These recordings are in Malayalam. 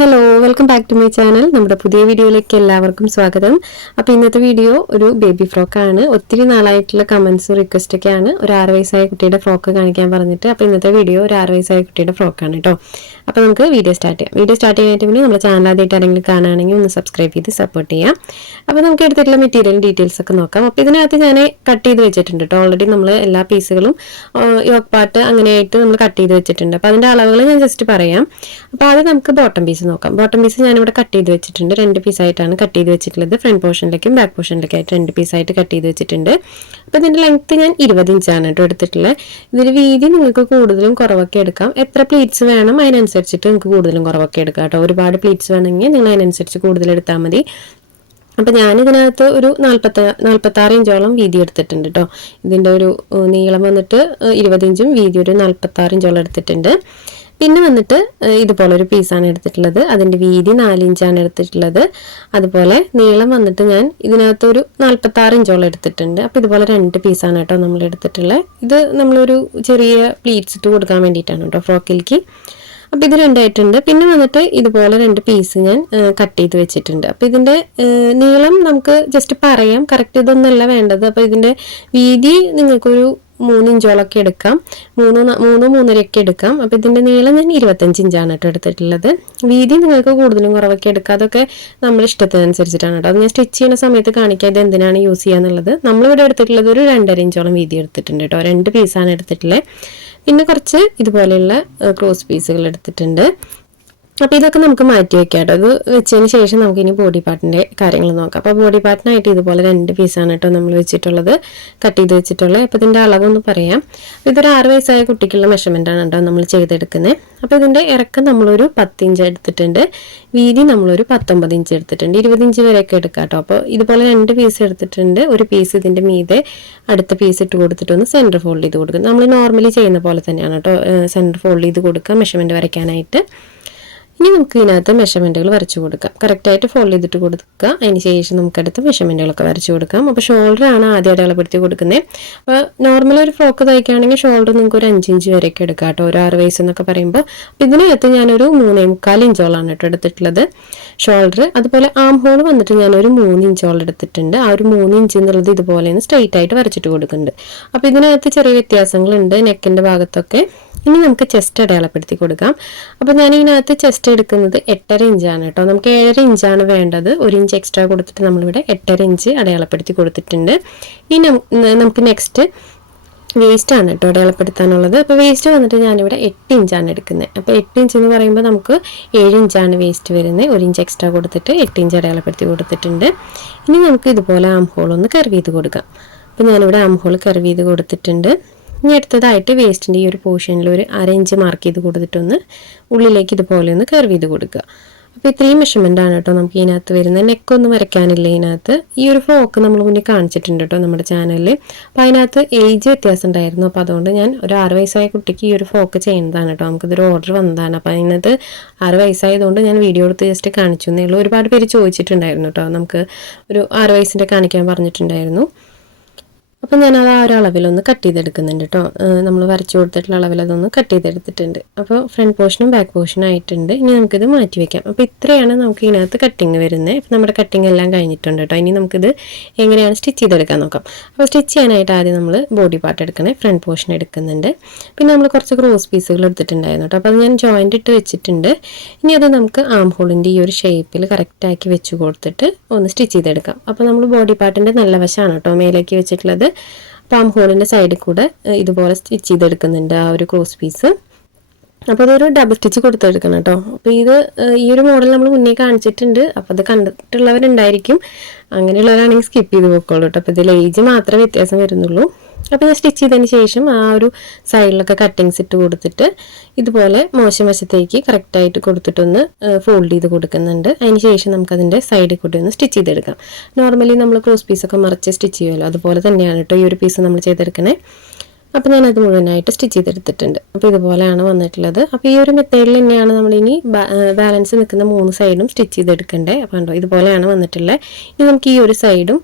Hello welcome back to my channel. നമ്മുടെ പുതിയ വീഡിയോയിലേക്ക് എല്ലാവർക്കും സ്വാഗതം. അപ്പോൾ ഇന്നത്തെ വീഡിയോ ഒരു ബേബി ഫ്രോക്കാണ്. ഒത്തിരി നാളായിട്ടുള്ള കമൻസും റിക്വസ്റ്റൊക്കെയാണ് ഒരു 6 വയസ്സായ കുട്ടിയുടെ ഫ്രോക്ക് കാണിക്കാൻ പറഞ്ഞിട്ട്. അപ്പോൾ ഇന്നത്തെ വീഡിയോ ഒരു 6 വയസ്സായ കുട്ടിയുടെ ഫ്രോക്കാണ് കേട്ടോ. അപ്പോൾ നമുക്ക് വീഡിയോ സ്റ്റാർട്ട് ചെയ്യാം. വീഡിയോ സ്റ്റാർട്ട് ചെയ്യാനായിട്ട് പിന്നെ നമ്മുടെ ചാനൽ ആദ്യമായിട്ട് ആരെങ്കിലും കാണുകയാണെങ്കിൽ ഒന്ന് സബ്സ്ക്രൈബ് ചെയ്ത് സപ്പോർട്ട് ചെയ്യാം. അപ്പോൾ നമുക്ക് എടുത്തിട്ടുള്ള മെറ്റീരിയൽ ഡീറ്റെയിൽസ് ഒക്കെ നോക്കാം. അപ്പോൾ ഇതിനകത്ത് ഞാൻ കട്ട് ചെയ്ത് വെച്ചിട്ടുണ്ട് കേട്ടോ. ഓൾറെഡി നമ്മൾ എല്ലാ പീസുകളും യോക്ക് പാർട്ട് അങ്ങനെയായിട്ട് നമ്മൾ കട്ട് ചെയ്ത് വെച്ചിട്ടുണ്ട്. അപ്പോൾ അതിൻ്റെ അളവുകൾ ഞാൻ ജസ്റ്റ് പറയാം. അപ്പോൾ ആദ്യം നമുക്ക് ബോട്ടം പീസ് നോക്കാം. ബോട്ടം പീസ് ഞാനിവിടെ കട്ട് ചെയ്ത് വെച്ചിട്ടുണ്ട്. 2 പീസായിട്ടാണ് കട്ട് ചെയ്ത് വെച്ചിട്ടുള്ളത്. ഫ്രണ്ട് പോർഷനിലേക്കും ബാക്ക് പോർഷനിലേക്കായിട്ട് 2 പീസായിട്ട് കട്ട് ചെയ്ത് വെച്ചിട്ടുണ്ട്. അപ്പോൾ ഇതിൻ്റെ ലെങ്ത്ത് ഞാൻ 20 ഇഞ്ചാണ് കേട്ടോ എടുത്തിട്ടുള്ളത്. ഇതിൻ്റെ വീതി നിങ്ങൾക്ക് കൂടുതലും കുറവൊക്കെ എടുക്കാം. എത്ര പ്ലീറ്റ്സ് വേണം അതിനനുസരിച്ചിട്ട് നിങ്ങൾക്ക് കൂടുതലും കുറവൊക്കെ എടുക്കാം കേട്ടോ. ഒരുപാട് പ്ലീറ്റ്സ് വേണമെങ്കിൽ നിങ്ങൾ അതിനനുസരിച്ച് കൂടുതൽ എടുത്താൽ മതി. അപ്പോൾ ഞാനിതിനകത്ത് ഒരു 46 ഇഞ്ചോളം വീതി എടുത്തിട്ടുണ്ട് കേട്ടോ. ഇതിൻ്റെ ഒരു നീളം വന്നിട്ട് 20 ഇഞ്ചും വീതി ഒരു 46 ഇഞ്ചോളം എടുത്തിട്ടുണ്ട്. പിന്നെ വന്നിട്ട് ഇതുപോലൊരു പീസാണ് എടുത്തിട്ടുള്ളത്. അതിൻ്റെ വീതി 4 ഇഞ്ചാണ് എടുത്തിട്ടുള്ളത്. അതുപോലെ നീളം വന്നിട്ട് ഞാൻ ഇതിനകത്ത് ഒരു 46 ഇഞ്ചോളം എടുത്തിട്ടുണ്ട്. അപ്പോൾ ഇതുപോലെ 2 പീസാണ് കേട്ടോ നമ്മൾ എടുത്തിട്ടുള്ളത്. ഇത് നമ്മളൊരു ചെറിയ പ്ലീറ്റ്സ് ഇട്ട് കൊടുക്കാൻ വേണ്ടിയിട്ടാണ് കേട്ടോ ഫ്രോക്കിലേക്ക്. അപ്പോൾ ഇത് 2 ആയിട്ടുണ്ട്. പിന്നെ വന്നിട്ട് ഇതുപോലെ 2 പീസ് ഞാൻ കട്ട് ചെയ്ത് വെച്ചിട്ടുണ്ട്. അപ്പോൾ ഇതിൻ്റെ നീളം നമുക്ക് ജസ്റ്റ് പറയാം, കറക്റ്റ് ഇതൊന്നല്ല വേണ്ടത്. അപ്പോൾ ഇതിൻ്റെ വീതി നിങ്ങൾക്കൊരു 3 ഇഞ്ചോളൊക്കെ എടുക്കാം, 3-3.5 എടുക്കാം. അപ്പോൾ ഇതിൻ്റെ നീളം ഞാൻ 25 ഇഞ്ചാണ് കേട്ടോ എടുത്തിട്ടുള്ളത്. വീതി നിങ്ങൾക്ക് കൂടുതലും കുറവൊക്കെ എടുക്കാം. അതൊക്കെ നമ്മുടെ ഇഷ്ടത്തിനനുസരിച്ചിട്ടാണ് കേട്ടോ. അത് ഞാൻ സ്റ്റിച്ച് ചെയ്യുന്ന സമയത്ത് കാണിക്കാം ഇത് എന്തിനാണ് യൂസ് ചെയ്യാന്നുള്ളത്. നമ്മളിവിടെ എടുത്തിട്ടുള്ളത് ഒരു 2.5 ഇഞ്ചോളം വീതി എടുത്തിട്ടുണ്ട് കേട്ടോ. 2 പീസാണ് എടുത്തിട്ടുള്ളത്. പിന്നെ കുറച്ച് ഇതുപോലെയുള്ള ക്രോസ് പീസുകൾ എടുത്തിട്ടുണ്ട്. അപ്പോൾ ഇതൊക്കെ നമുക്ക് മാറ്റി വെക്കാം കേട്ടോ. ഇത് വെച്ചതിന് ശേഷം നമുക്ക് ഇനി ബോഡി പാർട്ടിൻ്റെ കാര്യങ്ങൾ നോക്കാം. അപ്പോൾ ബോഡി പാർട്ടിനായിട്ട് ഇതുപോലെ 2 പീസാണ് കേട്ടോ നമ്മൾ വെച്ചിട്ടുള്ളത്, കട്ട് ചെയ്ത് വെച്ചിട്ടുള്ളത്. അപ്പോൾ ഇതിൻ്റെ അളവൊന്ന് പറയാം. ഇതൊരു 6 വയസ്സായ കുട്ടിക്കുള്ള മെഷർമെൻറ്റാണ് കേട്ടോ നമ്മൾ ചെയ്തെടുക്കുന്നത്. അപ്പോൾ ഇതിൻ്റെ ഇറക്കം നമ്മളൊരു 10 ഇഞ്ച് എടുത്തിട്ടുണ്ട്. വീതി നമ്മളൊരു 19 ഇഞ്ച് എടുത്തിട്ടുണ്ട്. 20 ഇഞ്ച് വരെയൊക്കെ എടുക്കാം കേട്ടോ. അപ്പോൾ ഇതുപോലെ 2 പീസ് എടുത്തിട്ടുണ്ട്. ഒരു പീസ് ഇതിൻ്റെ മീതെ അടുത്ത പീസ് ഇട്ട് കൊടുത്തിട്ടൊന്ന് സെൻറ്റർ ഫോൾഡ് ചെയ്ത് കൊടുക്കുക. നമ്മൾ നോർമലി ചെയ്യുന്ന പോലെ തന്നെയാണ് കേട്ടോ സെൻറ്റർ ഫോൾഡ് ചെയ്ത് കൊടുക്കുക മെഷർമെൻറ്റ് വരയ്ക്കാനായിട്ട്. ഇനി നമുക്ക് ഇതിനകത്ത് മെഷർമെൻറ്റുകൾ വരച്ചു കൊടുക്കാം. കറക്റ്റായിട്ട് ഫോൾഡ് ചെയ്തിട്ട് കൊടുക്കുക. അതിന് ശേഷം നമുക്ക് അടുത്ത മെഷർമെൻറ്റുകളൊക്കെ വരച്ചു കൊടുക്കാം. അപ്പോൾ ഷോൾഡറാണ് ആദ്യം അടയാളപ്പെടുത്തി കൊടുക്കുന്നത്. അപ്പോൾ നോർമൽ ഒരു ഫ്രോക്ക് തയ്ക്കുകയാണെങ്കിൽ ഷോൾഡർ നിങ്ങൾക്ക് ഒരു 5 ഇഞ്ച് വരെയൊക്കെ എടുക്കാം കേട്ടോ. ഒരു 6 വയസ്സെന്നൊക്കെ പറയുമ്പോൾ. ഇതിനകത്ത് ഞാനൊരു 3.25 ഇഞ്ചോളാണ് കേട്ടോ എടുത്തിട്ടുള്ളത് ഷോൾഡർ. അതുപോലെ ആം ഹോൾ വന്നിട്ട് ഞാനൊരു 3 ഇഞ്ചോളം എടുത്തിട്ടുണ്ട്. ആ ഒരു 3 ഇഞ്ച് എന്നുള്ളത് ഇതുപോലെ സ്ട്രെയിറ്റ് ആയിട്ട് വരച്ചിട്ട് കൊടുക്കുന്നുണ്ട്. അപ്പോൾ ഇതിനകത്ത് ചെറിയ വ്യത്യാസങ്ങളുണ്ട് നെക്കിൻ്റെ ഭാഗത്തൊക്കെ. ഇനി നമുക്ക് ചെസ്റ്റ് അടയാളപ്പെടുത്തി കൊടുക്കാം. അപ്പോൾ ഞാൻ ഇതിനകത്ത് ചെസ്റ്റ് എടുക്കുന്നത് 8.5 ഇഞ്ചാണ് കേട്ടോ. നമുക്ക് 7.5 ഇഞ്ചാണ് വേണ്ടത്. 1 ഇഞ്ച് എക്സ്ട്രാ കൊടുത്തിട്ട് നമ്മളിവിടെ 8.5 ഇഞ്ച് അടയാളപ്പെടുത്തി കൊടുത്തിട്ടുണ്ട്. ഇനി നമുക്ക് നെക്സ്റ്റ് വേസ്റ്റ് ആണ് കേട്ടോ അടയാളപ്പെടുത്താനുള്ളത്. അപ്പോൾ വേസ്റ്റ് വന്നിട്ട് ഞാനിവിടെ 8 ഇഞ്ചാണ് എടുക്കുന്നത്. അപ്പോൾ 8 ഇഞ്ച് എന്ന് പറയുമ്പോൾ നമുക്ക് 7 ഇഞ്ചാണ് വേസ്റ്റ് വരുന്നത്. 1 ഇഞ്ച് എക്സ്ട്രാ കൊടുത്തിട്ട് 8 ഇഞ്ച് അടയാളപ്പെടുത്തി കൊടുത്തിട്ടുണ്ട്. ഇനി നമുക്ക് ഇതുപോലെ ആം ഹോൾ ഒന്ന് കർവ് ചെയ്ത് കൊടുക്കാം. അപ്പോൾ ഞാനിവിടെ ആം ഹോൾ കർവ് ചെയ്ത് കൊടുത്തിട്ടുണ്ട്. ഇനി അടുത്തതായിട്ട് വേസ്റ്റിൻ്റെ ഈ ഒരു പോർഷനിൽ ഒരു 1/2 ഇഞ്ച് മാർക്ക് ചെയ്ത് കൊടുത്തിട്ടൊന്ന് ഉള്ളിലേക്ക് ഇതുപോലെ ഒന്ന് കർവ് ചെയ്ത് കൊടുക്കുക. അപ്പോൾ ഇത്രയും മെഷർമെൻ്റ് ആണ് കേട്ടോ നമുക്ക് ഇതിനകത്ത് വരുന്നത്. നെക്കൊന്നും വരയ്ക്കാനില്ല ഇതിനകത്ത്. ഈ ഒരു ഫ്രോക്ക് നമ്മൾ മുന്നേ കാണിച്ചിട്ടുണ്ട് കേട്ടോ നമ്മുടെ ചാനലിൽ. അപ്പോൾ അതിനകത്ത് ഏജ് വ്യത്യാസം ഉണ്ടായിരുന്നു. അപ്പോൾ അതുകൊണ്ട് ഞാൻ ഒരു 6 വയസ്സായ കുട്ടിക്ക് ഈ ഒരു ഫ്രോക്ക് ചെയ്യുന്നതാണ് കേട്ടോ. നമുക്കിതൊരു ഓർഡർ വന്നതാണ്. അപ്പോൾ അതിനകത്ത് 6 വയസ്സായതുകൊണ്ട് ഞാൻ വീഡിയോ എടുത്ത് ജസ്റ്റ് കാണിച്ചു എന്നേ ഉള്ളൂ. ഒരുപാട് പേര് ചോദിച്ചിട്ടുണ്ടായിരുന്നു കേട്ടോ. നമുക്ക് ഒരു 6 വയസ്സിൻ്റെ കാണിക്കാൻ പറഞ്ഞിട്ടുണ്ടായിരുന്നു. അപ്പം ഞാനത് ആ ഒരു അളവിലൊന്ന് കട്ട് ചെയ്തെടുക്കുന്നുണ്ട് കേട്ടോ. നമ്മൾ വരച്ചു കൊടുത്തിട്ടുള്ള അളവിലതൊന്ന് കട്ട് ചെയ്തെടുത്തിട്ടുണ്ട്. അപ്പോൾ ഫ്രണ്ട് പോർഷനും ബാക്ക് പോർഷനും ആയിട്ടുണ്ട്. ഇനി നമുക്കിത് മാറ്റി വയ്ക്കാം. അപ്പോൾ ഇത്രയാണ് നമുക്ക് ഇതിനകത്ത് കട്ടിങ് വരുന്നത്. അപ്പോൾ നമ്മുടെ കട്ടിങ് എല്ലാം കഴിഞ്ഞിട്ടുണ്ട് കേട്ടോ. ഇനി നമുക്കിത് എങ്ങനെയാണ് സ്റ്റിച്ച് ചെയ്തെടുക്കാൻ നോക്കാം. അപ്പോൾ സ്റ്റിച്ച് ചെയ്യാനായിട്ട് ആദ്യം നമ്മൾ ബോഡി പാർട്ട് എടുക്കണേ, ഫ്രണ്ട് പോർഷൻ എടുക്കുന്നുണ്ട്. പിന്നെ നമ്മൾ കുറച്ച് ക്രോസ് പീസുകൾ എടുത്തിട്ടുണ്ടായിരുന്നു കേട്ടോ. അപ്പോൾ അത് ഞാൻ ജോയിൻ്റ് ഇട്ട് വെച്ചിട്ടുണ്ട്. ഇനി അത് നമുക്ക് ആം ഹോളിൻ്റെ ഈ ഒരു ഷേപ്പിൽ കറക്റ്റാക്കി വെച്ച് കൊടുത്തിട്ട് ഒന്ന് സ്റ്റിച്ച് ചെയ്തെടുക്കാം. അപ്പോൾ നമ്മൾ ബോഡി പാർട്ടിൻ്റെ നല്ല വശമാണ് കേട്ടോ മേലേക്ക് വെച്ചിട്ടുള്ളത്. പാം ഹോളിൻ്റെ സൈഡിൽ കൂടെ ഇതുപോലെ സ്റ്റിച്ച് ചെയ്തെടുക്കുന്നുണ്ട് ആ ഒരു ക്രോസ് പീസ്. അപ്പോൾ അതൊരു ഡബിൾ സ്റ്റിച്ച് കൊടുത്തെടുക്കണം കേട്ടോ. അപ്പോൾ ഈ ഒരു മോഡൽ നമ്മൾ മുന്നേ കാണിച്ചിട്ടുണ്ട്. അപ്പോൾ അത് കണ്ടിട്ടുള്ളവരുണ്ടായിരിക്കും. അങ്ങനെയുള്ളവരാണെങ്കിൽ സ്കിപ്പ് ചെയ്ത് പോയിക്കോളൂ കേട്ടോ. അപ്പോൾ ഇതിൽ ഏജ് മാത്രമേ വ്യത്യാസം വരുന്നുള്ളൂ. അപ്പോൾ ഞാൻ സ്റ്റിച്ച് ചെയ്തതിന് ശേഷം ആ ഒരു സൈഡിലൊക്കെ കട്ടിങ്സ് ഇട്ട് കൊടുത്തിട്ട് ഇതുപോലെ മോശം വശത്തേക്ക് കറക്റ്റായിട്ട് കൊടുത്തിട്ടൊന്ന് ഫോൾഡ് ചെയ്ത് കൊടുക്കുന്നുണ്ട്. അതിന് ശേഷം നമുക്കതിൻ്റെ സൈഡിൽ കൂടി ഒന്ന് സ്റ്റിച്ച് ചെയ്തെടുക്കാം. നോർമലി നമ്മൾ ക്രോസ് പീസൊക്കെ മറിച്ച് സ്റ്റിച്ച് ചെയ്യുമല്ലോ, അതുപോലെ തന്നെയാണ് കേട്ടോ ഈ ഒരു പീസ് നമ്മൾ ചെയ്തെടുക്കണേ. അപ്പോൾ ഞാനത് മുഴുവനായിട്ട് സ്റ്റിച്ച് ചെയ്തെടുത്തിട്ടുണ്ട്. അപ്പോൾ ഇതുപോലെയാണ് വന്നിട്ടുള്ളത്. അപ്പോൾ ഈ ഒരു മെത്തേഡിൽ തന്നെയാണ് നമ്മളിനി ബാലൻസ് നിൽക്കുന്ന 3 സൈഡും സ്റ്റിച്ച് ചെയ്തെടുക്കണ്ടേ. അപ്പോൾ കണ്ടോ ഇതുപോലെയാണ് വന്നിട്ടുള്ളത്. ഇനി നമുക്ക് ഈ ഒരു സൈഡും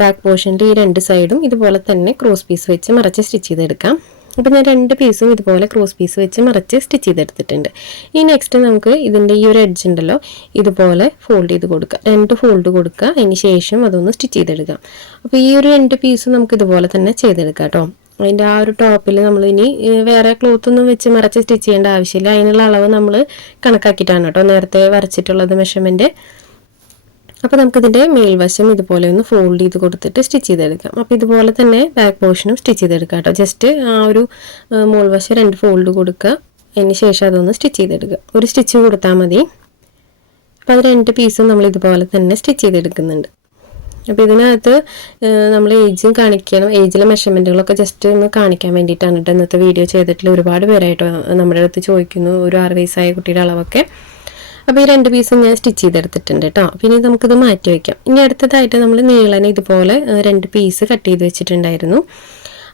ബാക്ക് പോർഷനിൽ ഈ 2 സൈഡും ഇതുപോലെ തന്നെ ക്രോസ് പീസ് വെച്ച് മറിച്ച് സ്റ്റിച്ച് ചെയ്തെടുക്കാം. അപ്പോൾ ഞാൻ 2 പീസും ഇതുപോലെ ക്രോസ് പീസ് വെച്ച് മറച്ച് സ്റ്റിച്ച് ചെയ്തെടുത്തിട്ടുണ്ട്. ഇനി നെക്സ്റ്റ് നമുക്ക് ഇതിൻ്റെ ഈ ഒരു എഡ്ജ് ഉണ്ടല്ലോ ഇതുപോലെ ഫോൾഡ് ചെയ്ത് കൊടുക്കുക, 2 ഫോൾഡ് കൊടുക്കുക. അതിന് ശേഷം അതൊന്ന് സ്റ്റിച്ച് ചെയ്തെടുക്കാം. അപ്പോൾ ഈ ഒരു 2 പീസും നമുക്ക് ഇതുപോലെ തന്നെ ചെയ്തെടുക്കാം കേട്ടോ. അതിൻ്റെ ആ ഒരു ടോപ്പിൽ നമ്മൾ ഇനി വേറെ ക്ലോത്ത് ഒന്നും വെച്ച് മറച്ച് സ്റ്റിച്ച് ചെയ്യേണ്ട ആവശ്യമില്ല. അതിനുള്ള അളവ് നമ്മൾ കണക്കാക്കിയിട്ടാണ് കേട്ടോ നേരത്തെ വരച്ചിട്ടുള്ളത് മെഷർമെൻറ്റ്. അപ്പോൾ നമുക്കിതിൻ്റെ മേൽവശം ഇതുപോലെ ഒന്ന് ഫോൾഡ് ചെയ്ത് കൊടുത്തിട്ട് സ്റ്റിച്ച് ചെയ്തെടുക്കാം. അപ്പോൾ ഇതുപോലെ തന്നെ ബാക്ക് പോർഷനും സ്റ്റിച്ച് ചെയ്തെടുക്കാം കേട്ടോ. ജസ്റ്റ് ആ ഒരു മോൾവശം 2 ഫോൾഡ് കൊടുക്കുക, അതിന് ശേഷം അതൊന്ന് സ്റ്റിച്ച് ചെയ്തെടുക്കുക. ഒരു സ്റ്റിച്ച് കൊടുത്താൽ മതി. അപ്പോൾ അത് 2 പീസും നമ്മൾ ഇതുപോലെ തന്നെ സ്റ്റിച്ച് ചെയ്തെടുക്കുന്നുണ്ട്. അപ്പോൾ ഇതിനകത്ത് നമ്മൾ ഏജും കാണിക്കണം, ഏജിലെ മെഷർമെൻറ്റുകളൊക്കെ ജസ്റ്റ് ഒന്ന് കാണിക്കാൻ വേണ്ടിയിട്ടാണ് കേട്ടോ ഇന്നത്തെ വീഡിയോ ചെയ്തിട്ടുള്ള. ഒരുപാട് പേരായിട്ടോ നമ്മുടെ അടുത്ത് ചോദിക്കുന്നു ഒരു 6 വയസ്സായ കുട്ടിയുടെ അളവൊക്കെ. അപ്പോൾ ഈ 2 പീസും ഞാൻ സ്റ്റിച്ച് ചെയ്തെടുത്തിട്ടുണ്ട് കേട്ടോ. പിന്നെ നമുക്കിത് മാറ്റി വയ്ക്കാം. ഇനി അടുത്തതായിട്ട് നമ്മൾ നീളനെ ഇതുപോലെ 2 പീസ് കട്ട് ചെയ്ത് വെച്ചിട്ടുണ്ടായിരുന്നു.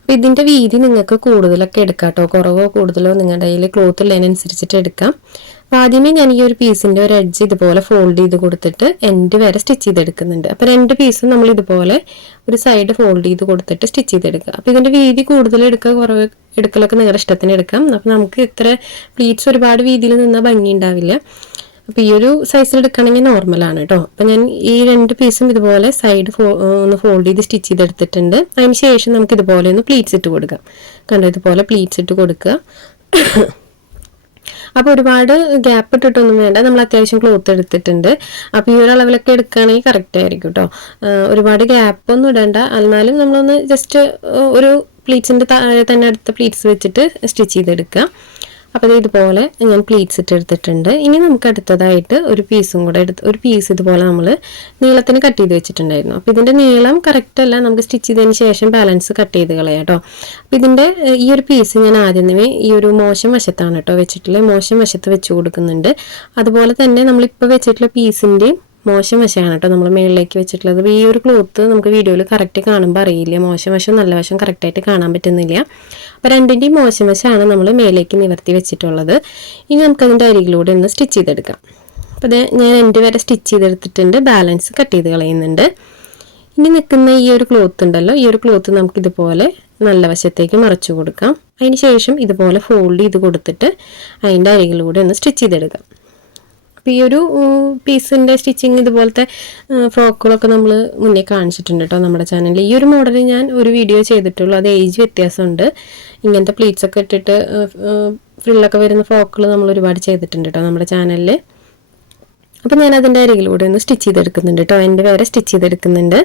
അപ്പോൾ ഇതിൻ്റെ വീതി നിങ്ങൾക്ക് കൂടുതലൊക്കെ എടുക്കാം കേട്ടോ, കുറവോ കൂടുതലോ നിങ്ങളുടെ കയ്യിൽ ക്ലോത്ത് ഉള്ളതിനനുസരിച്ചിട്ട് എടുക്കാം. അപ്പോൾ ആദ്യമേ ഞാൻ ഈ ഒരു പീസിൻ്റെ ഒരു എഡ്ജ് ഇതുപോലെ ഫോൾഡ് ചെയ്ത് കൊടുത്തിട്ട് എൻഡ് വരെ സ്റ്റിച്ച് ചെയ്തെടുക്കുന്നുണ്ട്. അപ്പോൾ 2 പീസും നമ്മൾ ഇതുപോലെ ഒരു സൈഡ് ഫോൾഡ് ചെയ്ത് കൊടുത്തിട്ട് സ്റ്റിച്ച് ചെയ്തെടുക്കുക. അപ്പോൾ ഇതിൻ്റെ വീതി കൂടുതൽ എടുക്കുക കുറവ് എടുക്കലൊക്കെ നിങ്ങളുടെ ഇഷ്ടത്തിന് എടുക്കാം. അപ്പോൾ നമുക്ക് ഇത്ര പ്ലീറ്റ്സ് ഒരുപാട് വീതിയിൽ നിന്നാൽ ഭംഗി ഉണ്ടാവില്ല. അപ്പോൾ ഈ ഒരു സൈസിൽ എടുക്കുകയാണെങ്കിൽ നോർമലാണ് കേട്ടോ. അപ്പോൾ ഞാൻ ഈ 2 പീസും ഇതുപോലെ സൈഡ് ഒന്ന് ഫോൾഡ് ചെയ്ത് സ്റ്റിച്ച് ചെയ്തെടുത്തിട്ടുണ്ട്. അതിന് ശേഷം നമുക്ക് ഇതുപോലെ ഒന്ന് പ്ലീറ്റ്സ് ഇട്ട് കൊടുക്കാം. കണ്ടോ, ഇതുപോലെ പ്ലീറ്റ്സ് ഇട്ട് കൊടുക്കുക. അപ്പോൾ ഒരുപാട് ഗ്യാപ്പ് ഇട്ടിട്ടൊന്നും വേണ്ട, നമ്മൾ അത്യാവശ്യം ക്ലോത്ത് എടുത്തിട്ടുണ്ട്. അപ്പോൾ ഈ ഒരു അളവിലൊക്കെ എടുക്കുകയാണെങ്കിൽ കറക്റ്റ് ആയിരിക്കും കേട്ടോ. ഒരുപാട് ഗ്യാപ്പൊന്നും ഇടണ്ട, എന്നാലും നമ്മളൊന്ന് ജസ്റ്റ് ഒരു പ്ലീറ്റ്സിൻ്റെ താഴെ തന്നെ അടുത്ത പ്ലീറ്റ്സ് വെച്ചിട്ട് സ്റ്റിച്ച് ചെയ്തെടുക്കുക. അപ്പോൾ ഇതുപോലെ ഞാൻ പ്ലീറ്റ്സ് ഇട്ടെടുത്തിട്ടുണ്ട്. ഇനി നമുക്ക് അടുത്തതായിട്ട് ഒരു പീസും കൂടെ ഒരു പീസ് ഇതുപോലെ നമ്മൾ നീളത്തിന് കട്ട് ചെയ്ത് വെച്ചിട്ടുണ്ടായിരുന്നു. അപ്പോൾ ഇതിൻ്റെ നീളം കറക്റ്റ് അല്ല, നമുക്ക് സ്റ്റിച്ച് ചെയ്തതിന് ശേഷം ബാലൻസ് കട്ട് ചെയ്ത് കളയാം കേട്ടോ. അപ്പോൾ ഇതിൻ്റെ ഈ ഒരു പീസ് ഞാൻ ആദ്യമേ ഈ ഒരു മോശം വശത്താണ് കേട്ടോ വെച്ചിട്ടുള്ളത്, മോശം വശത്ത് വെച്ച് കൊടുക്കുന്നുണ്ട്. അതുപോലെ തന്നെ നമ്മളിപ്പോൾ വെച്ചിട്ടുള്ള പീസിൻ്റെയും മോശം വശമാണ് കേട്ടോ നമ്മൾ മുകളിലേക്ക് വെച്ചിട്ടുള്ളത്. അപ്പോൾ ഈ ഒരു ക്ലോത്ത് നമുക്ക് വീഡിയോയിൽ കറക്റ്റ് കാണുമ്പോൾ അറിയില്ല, മോശം വശം നല്ല വശം കറക്റ്റായിട്ട് കാണാൻ പറ്റുന്നില്ല. അപ്പോൾ 2ൻ്റെയും മോശം വശമാണ് നമ്മൾ മേലേക്ക് നിവർത്തി വെച്ചിട്ടുള്ളത്. ഇനി നമുക്കതിൻ്റെ അരികിലൂടെ ഒന്ന് സ്റ്റിച്ച് ചെയ്തെടുക്കാം. അപ്പോൾ അത് ഞാൻ എൻഡ് വരെ സ്റ്റിച്ച് ചെയ്തെടുത്തിട്ടുണ്ട്, ബാലൻസ് കട്ട് ചെയ്ത് കളയുന്നുണ്ട്. ഇനി നിൽക്കുന്ന ഈ ഒരു ക്ലോത്ത് ഉണ്ടല്ലോ, ഈ ഒരു ക്ലോത്ത് നമുക്കിതുപോലെ നല്ല വശത്തേക്ക് മറച്ചു കൊടുക്കാം. അതിന് ശേഷം ഇതുപോലെ ഫോൾഡ് ചെയ്ത് കൊടുത്തിട്ട് അതിൻ്റെ അരികിലൂടെ ഒന്ന് സ്റ്റിച്ച് ചെയ്തെടുക്കാം. അപ്പോൾ ഈ ഒരു പീസിൻ്റെ സ്റ്റിച്ചിങ് ഇതുപോലത്തെ ഫ്രോക്കുകളൊക്കെ നമ്മൾ മുന്നേ കാണിച്ചിട്ടുണ്ട് കേട്ടോ നമ്മുടെ ചാനലിൽ. ഈ ഒരു മോഡൽ ഞാൻ ഒരു വീഡിയോ ചെയ്തിട്ടുള്ളൂ, അത് ഏജ് വ്യത്യാസമുണ്ട്. ഇങ്ങനത്തെ പ്ലീറ്റ്സൊക്കെ ഇട്ടിട്ട് ഫ്രില്ലൊക്കെ വരുന്ന ഫ്രോക്കുകൾ നമ്മൾ ഒരുപാട് ചെയ്തിട്ടുണ്ട് കേട്ടോ നമ്മുടെ ചാനലിൽ. അപ്പോൾ ഞാൻ അതിൻ്റെ അരികിലൂടെ ഒന്ന് സ്റ്റിച്ച് ചെയ്തെടുക്കുന്നുണ്ട് കേട്ടോ, എൻ്റെ വരെ സ്റ്റിച്ച് ചെയ്തെടുക്കുന്നുണ്ട്.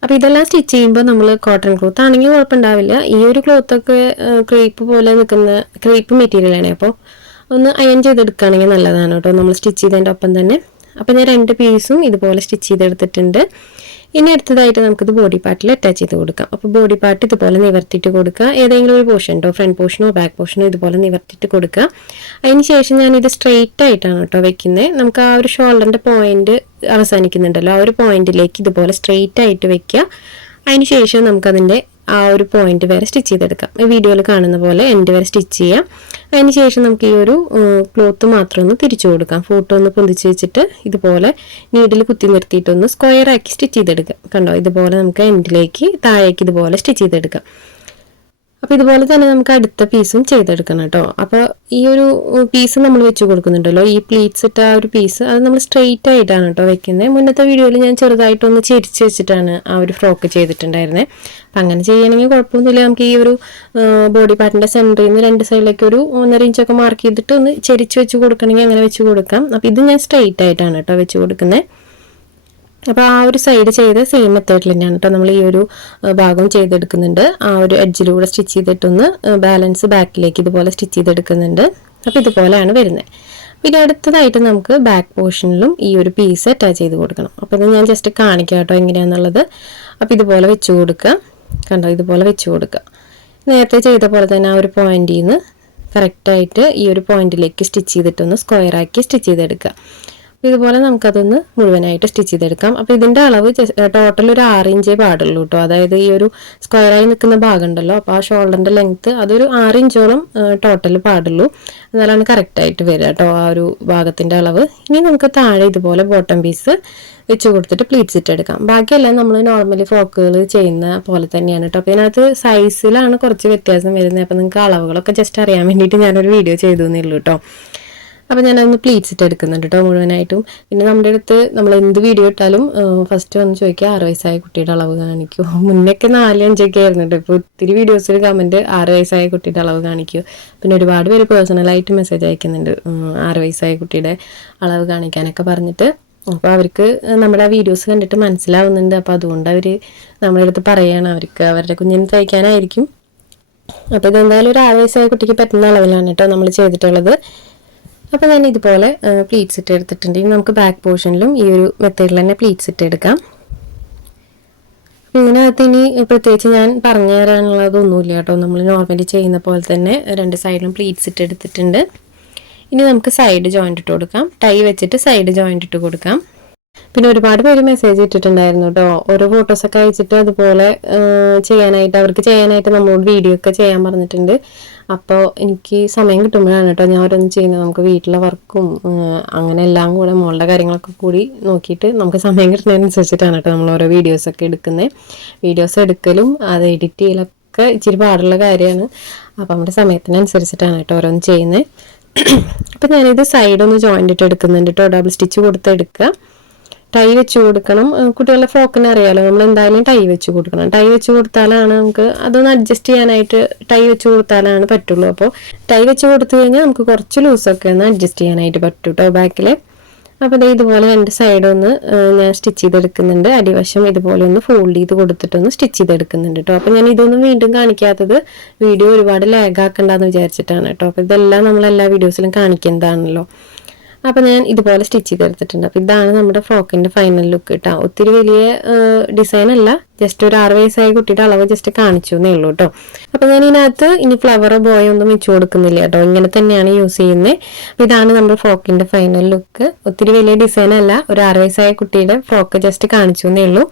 അപ്പോൾ ഇതെല്ലാം സ്റ്റിച്ച് ചെയ്യുമ്പോൾ നമ്മൾ കോട്ടൺ ക്ലോത്ത് ആണെങ്കിൽ കുഴപ്പമുണ്ടാവില്ല. ഈ ഒരു ക്ലോത്തൊക്കെ ക്രേപ്പ് പോലെ നിൽക്കുന്ന ക്രേപ്പ് മെറ്റീരിയലാണ്, അപ്പോൾ ഒന്ന് അയൺ ചെയ്തെടുക്കുകയാണെങ്കിൽ നല്ലതാണ് കേട്ടോ നമ്മൾ സ്റ്റിച്ച് ചെയ്തതിൻ്റെ ഒപ്പം തന്നെ. അപ്പോൾ ഞാൻ 2 പീസും ഇതുപോലെ സ്റ്റിച്ച് ചെയ്തെടുത്തിട്ടുണ്ട്. ഇനി അടുത്തതായിട്ട് നമുക്കിത് ബോഡി പാർട്ടിൽ അറ്റാച്ച് ചെയ്ത് കൊടുക്കാം. അപ്പോൾ ബോഡി പാർട്ട് ഇതുപോലെ നിവർത്തിയിട്ട് കൊടുക്കുക, ഏതെങ്കിലും ഒരു പോർഷൻ കേട്ടോ, ഫ്രണ്ട് പോർഷനോ ബാക്ക് പോർഷനോ ഇതുപോലെ നിവർത്തിയിട്ട് കൊടുക്കുക. അതിന് ശേഷം ഞാനിത് സ്ട്രെയിറ്റ് ആയിട്ടാണ് കേട്ടോ വെക്കുന്നത്. നമുക്ക് ആ ഒരു ഷോൾഡറിൻ്റെ പോയിന്റ് അവസാനിക്കുന്നുണ്ടല്ലോ, ആ ഒരു പോയിന്റിലേക്ക് ഇതുപോലെ സ്ട്രെയിറ്റ് ആയിട്ട് വെക്കുക. അതിന് ശേഷം നമുക്കതിൻ്റെ ആ ഒരു പോയിന്റ് വരെ സ്റ്റിച്ച് ചെയ്തെടുക്കാം. വീഡിയോയിൽ കാണുന്ന പോലെ എൻഡ് വരെ സ്റ്റിച്ച് ചെയ്യാം. അതിന് ശേഷം നമുക്ക് ഈ ഒരു ക്ലോത്ത് മാത്രം ഒന്ന് തിരിച്ചു കൊടുക്കാം. ഫോട്ടോ ഒന്ന് പൊന്തിച്ച് വെച്ചിട്ട് ഇതുപോലെ നീഡിൽ കുത്തി നിർത്തിയിട്ടൊന്ന് സ്ക്വയർ ആക്കി സ്റ്റിച്ച് ചെയ്തെടുക്കാം. കണ്ടോ, ഇതുപോലെ നമുക്ക് എൻഡിലേക്ക് താഴേക്ക് ഇതുപോലെ സ്റ്റിച്ച് ചെയ്തെടുക്കാം. അപ്പോൾ ഇതുപോലെ തന്നെ നമുക്ക് അടുത്ത പീസും ചെയ്തെടുക്കണം കേട്ടോ. അപ്പോൾ ഈ ഒരു പീസ് നമ്മൾ വെച്ച് കൊടുക്കുന്നുണ്ടല്ലോ, ഈ പ്ലീറ്റ്സ് ഇട്ട ആ ഒരു പീസ് അത് നമ്മൾ സ്ട്രെയിറ്റ് ആയിട്ടാണ് കേട്ടോ വെക്കുന്നത്. മുന്നത്തെ വീഡിയോയിൽ ഞാൻ ചെറുതായിട്ടൊന്ന് ചെരിച്ച് വെച്ചിട്ടാണ് ആ ഒരു ഫ്രോക്ക് ചെയ്തിട്ടുണ്ടായിരുന്നത്. അപ്പം അങ്ങനെ ചെയ്യണമെങ്കിൽ കുഴപ്പമൊന്നുമില്ല. നമുക്ക് ഈ ഒരു ബോഡി പാർട്ടിൻ്റെ സെൻറ്ററിൽ നിന്ന് 2 സൈഡിലേക്ക് ഒരു 1.5 ഇഞ്ചൊക്കെ മാർക്ക് ചെയ്തിട്ട് ഒന്ന് ചെരിച്ച് വെച്ച് കൊടുക്കണമെങ്കിൽ അങ്ങനെ വെച്ച് കൊടുക്കാം. അപ്പോൾ ഇത് ഞാൻ സ്ട്രെയിറ്റ് ആയിട്ടാണ് കേട്ടോ വെച്ച് കൊടുക്കുന്നത്. അപ്പോൾ ആ ഒരു സൈഡ് ചെയ്ത് സെയിം മെത്തേഡിൽ തന്നെയാണ് കേട്ടോ നമ്മൾ ഈ ഒരു ഭാഗം ചെയ്തെടുക്കുന്നുണ്ട്. ആ ഒരു എഡ്ജിലൂടെ സ്റ്റിച്ച് ചെയ്തിട്ടൊന്ന് ബാലൻസ് ബാക്കിലേക്ക് ഇതുപോലെ സ്റ്റിച്ച് ചെയ്തെടുക്കുന്നുണ്ട്. അപ്പോൾ ഇതുപോലെയാണ് വരുന്നത്. പിന്നെ അടുത്തതായിട്ട് നമുക്ക് ബാക്ക് പോർഷനിലും ഈ ഒരു പീസ് അറ്റാച്ച് ചെയ്ത് കൊടുക്കണം. അപ്പോൾ ഇത് ഞാൻ ജസ്റ്റ് കാണിക്കാം കേട്ടോ എങ്ങനെയാണെന്നുള്ളത്. അപ്പോൾ ഇതുപോലെ വെച്ച് കൊടുക്കുക, കണ്ടോ, ഇതുപോലെ വെച്ച് കൊടുക്കുക. നേരത്തെ ചെയ്ത പോലെ തന്നെ ആ ഒരു പോയിന്റിൽ നിന്ന് കറക്റ്റായിട്ട് ഈ ഒരു പോയിന്റിലേക്ക് സ്റ്റിച്ച് ചെയ്തിട്ടൊന്ന് സ്ക്വയർ ആക്കി സ്റ്റിച്ച് ചെയ്തെടുക്കുക. ഇതുപോലെ നമുക്കതൊന്ന് മുഴുവനായിട്ട് സ്റ്റിച്ച് ചെയ്തെടുക്കാം. അപ്പോൾ ഇതിൻ്റെ അളവ് ടോട്ടൽ ഒരു 6 ഇഞ്ചേ പാടുള്ളൂ കേട്ടോ. അതായത് ഈ ഒരു സ്ക്വയറായി നിൽക്കുന്ന ഭാഗം ഉണ്ടല്ലോ, അപ്പോൾ ആ ഷോൾഡറിൻ്റെ ലെങ്ത്ത് അതൊരു 6 ഇഞ്ചോളം ടോട്ടൽ പാടുള്ളൂ. എന്നാലാണ് കറക്റ്റായിട്ട് വരിക കേട്ടോ ആ ഒരു ഭാഗത്തിൻ്റെ അളവ്. ഇനി നമുക്ക് താഴെ ഇതുപോലെ ബോട്ടം പീസ് വെച്ച് കൊടുത്തിട്ട് പ്ലീറ്റ്സ് ഇട്ടെടുക്കാം. ബാക്കിയെല്ലാം നമ്മൾ നോർമലി ഫ്രോക്കുകൾ ചെയ്യുന്ന പോലെ തന്നെയാണ് കേട്ടോ. അപ്പോൾ ഇതിനകത്ത് സൈസിലാണ് കുറച്ച് വ്യത്യാസം വരുന്നത്. അപ്പോൾ നിങ്ങൾക്ക് അളവുകളൊക്കെ ജസ്റ്റ് അറിയാൻ വേണ്ടിയിട്ട് ഞാനൊരു വീഡിയോ ചെയ്തു എന്നേ ഉള്ളൂ കേട്ടോ. അപ്പോൾ ഞാനതൊന്ന് പ്ലീറ്റ്സ് ഇട്ട് എടുക്കുന്നുണ്ട് കേട്ടോ മുഴുവനായിട്ടും. പിന്നെ നമ്മുടെ അടുത്ത് നമ്മൾ എന്ത് വീഡിയോ ഇട്ടാലും ഫസ്റ്റ് വന്ന് ചോദിക്കുക 6 വയസ്സായ കുട്ടിയുടെ അളവ് കാണിക്കൂ. മുന്നൊക്കെ 4-5 ആയിരുന്നു കേട്ടോ. ഇപ്പോൾ ഒത്തിരി വീഡിയോസിൽ കമൻറ്റ് 6 വയസ്സായ കുട്ടിയുടെ അളവ് കാണിക്കൂ. പിന്നെ ഒരുപാട് പേര് പേഴ്സണലായിട്ട് മെസ്സേജ് അയക്കുന്നുണ്ട് 6 വയസ്സായ കുട്ടിയുടെ അളവ് കാണിക്കാനൊക്കെ പറഞ്ഞിട്ട്. അപ്പോൾ അവർക്ക് നമ്മുടെ ആ വീഡിയോസ് കണ്ടിട്ട് മനസ്സിലാവുന്നുണ്ട്. അപ്പോൾ അതുകൊണ്ട് അവർ നമ്മുടെ അടുത്ത് പറയുകയാണ് അവർക്ക് അവരുടെ കുഞ്ഞിന് തയ്ക്കാനായിരിക്കും. അപ്പോൾ ഇതെന്തായാലും ഒരു 6 വയസ്സായ കുട്ടിക്ക് പറ്റുന്ന അളവിലാണ് കേട്ടോ നമ്മൾ ചെയ്തിട്ടുള്ളത്. അപ്പോൾ ഞാൻ ഇതുപോലെ പ്ലീറ്റ്സ് ഇട്ട് എടുത്തിട്ടുണ്ട്. ഇനി നമുക്ക് ബാക്ക് പോർഷനിലും ഈ ഒരു മെത്തേഡിൽ തന്നെ പ്ലീറ്റ്സ് ഇട്ട് എടുക്കാം. ഇതിനകത്ത് ഇനി പ്രത്യേകിച്ച് ഞാൻ പറഞ്ഞു തരാനുള്ളതൊന്നുമില്ല കേട്ടോ. നമ്മൾ നോർമലി ചെയ്യുന്ന പോലെ തന്നെ 2 സൈഡിലും പ്ലീറ്റ്സ് ഇട്ട് എടുത്തിട്ടുണ്ട്. ഇനി നമുക്ക് സൈഡ് ജോയിൻ്റ് ഇട്ട് കൊടുക്കാം. ടൈ വെച്ചിട്ട് സൈഡ് ജോയിൻ്റ് ഇട്ട് കൊടുക്കാം. പിന്നെ ഒരുപാട് പേര് മെസ്സേജ് ഇട്ടിട്ടുണ്ടായിരുന്നു കേട്ടോ. ഓരോ ഫോട്ടോസൊക്കെ അയച്ചിട്ട് അതുപോലെ അവർക്ക് ചെയ്യാനായിട്ട് നമ്മളോട് വീഡിയോ ഒക്കെ ചെയ്യാൻ പറഞ്ഞിട്ടുണ്ട്. അപ്പോൾ എനിക്ക് സമയം കിട്ടുമ്പോഴാണ് കേട്ടോ ഞാൻ ഓരോന്ന് ചെയ്യുന്നത്. നമുക്ക് വീട്ടിലെ വർക്കും അങ്ങനെ എല്ലാം കൂടെ മോളുടെ കാര്യങ്ങളൊക്കെ കൂടി നോക്കിയിട്ട് നമുക്ക് സമയം കിട്ടുന്നതിനനുസരിച്ചിട്ടാണ് കേട്ടോ നമ്മൾ ഓരോ വീഡിയോസൊക്കെ എടുക്കുന്നത്. വീഡിയോസ് എടുക്കലും അത് എഡിറ്റ് ചെയ്യലൊക്കെ ഇച്ചിരി പാടുള്ള കാര്യമാണ്. അപ്പോൾ നമ്മുടെ സമയത്തിനനുസരിച്ചിട്ടാണ് കേട്ടോ ഓരോന്ന് ചെയ്യുന്നത്. അപ്പം ഞാനിത് സൈഡൊന്ന് ജോയിൻ്റ് ഇട്ട് എടുക്കുന്നുണ്ട് കേട്ടോ. ഡബിൾ സ്റ്റിച്ച് കൊടുത്ത് എടുക്കുക. ടൈ വെച്ച് കൊടുക്കണം. കുട്ടികളുടെ ഫ്രോക്കിനെ അറിയാമല്ലോ, നമ്മൾ എന്തായാലും ടൈ വെച്ച് കൊടുക്കണം. ടൈ വെച്ച് കൊടുത്താലാണ് നമുക്ക് അതൊന്ന് അഡ്ജസ്റ്റ് ചെയ്യാനായിട്ട് ടൈ വെച്ച് കൊടുത്താലാണ് പറ്റുള്ളൂ. അപ്പോൾ ടൈ വെച്ച് കൊടുത്തു കഴിഞ്ഞാൽ നമുക്ക് കുറച്ച് ലൂസൊക്കെ ഒന്ന് അഡ്ജസ്റ്റ് ചെയ്യാനായിട്ട് പറ്റും കേട്ടോ ബാക്കിൽ. അപ്പോൾ ഇതുപോലെ 2 സൈഡൊന്ന് ഞാൻ സ്റ്റിച്ച് ചെയ്തെടുക്കുന്നുണ്ട്. അടിവശം ഇതുപോലെ ഒന്ന് ഫോൾഡ് ചെയ്ത് കൊടുത്തിട്ടൊന്ന് സ്റ്റിച്ച് ചെയ്തെടുക്കുന്നുണ്ട് കേട്ടോ. അപ്പോൾ ഞാൻ ഇതൊന്നും വീണ്ടും കാണിക്കാത്തത് വീഡിയോ ഒരുപാട് ലാഗ് ആക്കണ്ടെന്ന് വിചാരിച്ചിട്ടാണ് കേട്ടോ. അപ്പോൾ ഇതെല്ലാം നമ്മളെല്ലാ വീഡിയോസിലും കാണിക്കുന്നതാണല്ലോ. അപ്പോൾ ഞാൻ ഇതുപോലെ സ്റ്റിച്ച് ചെയ്തെടുത്തിട്ടുണ്ട്. അപ്പോൾ ഇതാണ് നമ്മുടെ ഫ്രോക്കിൻ്റെ ഫൈനൽ ലുക്ക് കേട്ടോ. ഒത്തിരി വലിയ ഡിസൈൻ അല്ല, ജസ്റ്റ് ഒരു 6 വയസ്സായ കുട്ടിയുടെ അളവ് ജസ്റ്റ് കാണിച്ചു എന്നേ ഉള്ളൂ കേട്ടോ. അപ്പോൾ ഞാൻ ഇതിനകത്ത് ഇനി ഫ്ലവറോ ബോയോ ഒന്നും വെച്ച് കൊടുക്കുന്നില്ല കേട്ടോ. ഇങ്ങനെ തന്നെയാണ് യൂസ് ചെയ്യുന്നത്. അപ്പോൾ ഇതാണ് നമ്മുടെ ഫ്രോക്കിൻ്റെ ഫൈനൽ ലുക്ക്. ഒത്തിരി വലിയ ഡിസൈൻ അല്ല, ഒരു 6 വയസ്സായ കുട്ടിയുടെ ഫ്രോക്ക് ജസ്റ്റ് കാണിച്ചു എന്നേ ഉള്ളൂ.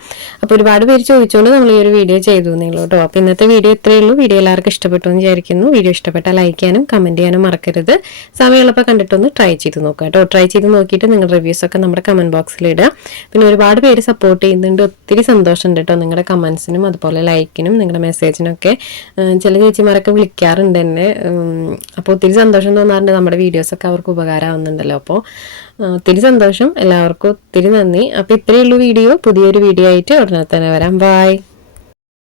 അപ്പോൾ ഒരുപാട് പേര് ചോദിച്ചുകൊണ്ട് നമ്മൾ ഈ ഒരു വീഡിയോ ചെയ്തു എന്നേ ഉള്ളൂ കേട്ടോ. അപ്പോൾ ഇന്നത്തെ വീഡിയോ ഇത്രയേ ഉള്ളൂ. വീഡിയോ എല്ലാവർക്കും ഇഷ്ടപ്പെട്ടു എന്ന് വിചാരിക്കുന്നു. വീഡിയോ ഇഷ്ടപ്പെട്ടാൽ ലൈക്ക് ചെയ്യാനും കമൻറ്റ് ചെയ്യാനും മറക്കരുത്. സമയമുള്ളപ്പോൾ കണ്ടിട്ടൊന്ന് ട്രൈ ചെയ്ത് നോക്കാം കേട്ടോ. ട്രൈ ചെയ്ത് നോക്കിയിട്ട് നിങ്ങളുടെ റിവ്യൂസൊക്കെ നമ്മുടെ കമൻറ്റ് ബോക്സിൽ ഇടുക. പിന്നെ ഒരുപാട് പേര് സപ്പോർട്ട് ചെയ്യുന്നുണ്ട്. ഒത്തിരി സന്തോഷമുണ്ട് കേട്ടോ നിങ്ങളുടെ കമൻസിനും അതുപോലെ ലൈക്കിനും നിങ്ങളുടെ മെസ്സേജിനൊക്കെ. ചില ചേച്ചിമാരൊക്കെ വിളിക്കാറുണ്ട് എന്നെ. അപ്പോൾ ഒത്തിരി സന്തോഷം തോന്നാറുണ്ട്. നമ്മുടെ വീഡിയോസൊക്കെ അവർക്ക് ഉപകാരമാവുന്നുണ്ടല്ലോ. അപ്പോൾ ഒത്തിരി സന്തോഷം. എല്ലാവർക്കും ഒത്തിരി നന്ദി. അപ്പോൾ ഇത്രയേ ഉള്ളൂ വീഡിയോ. പുതിയൊരു വീഡിയോ ആയിട്ട് ഉടനെ തന്നെ വരാം. ബൈ.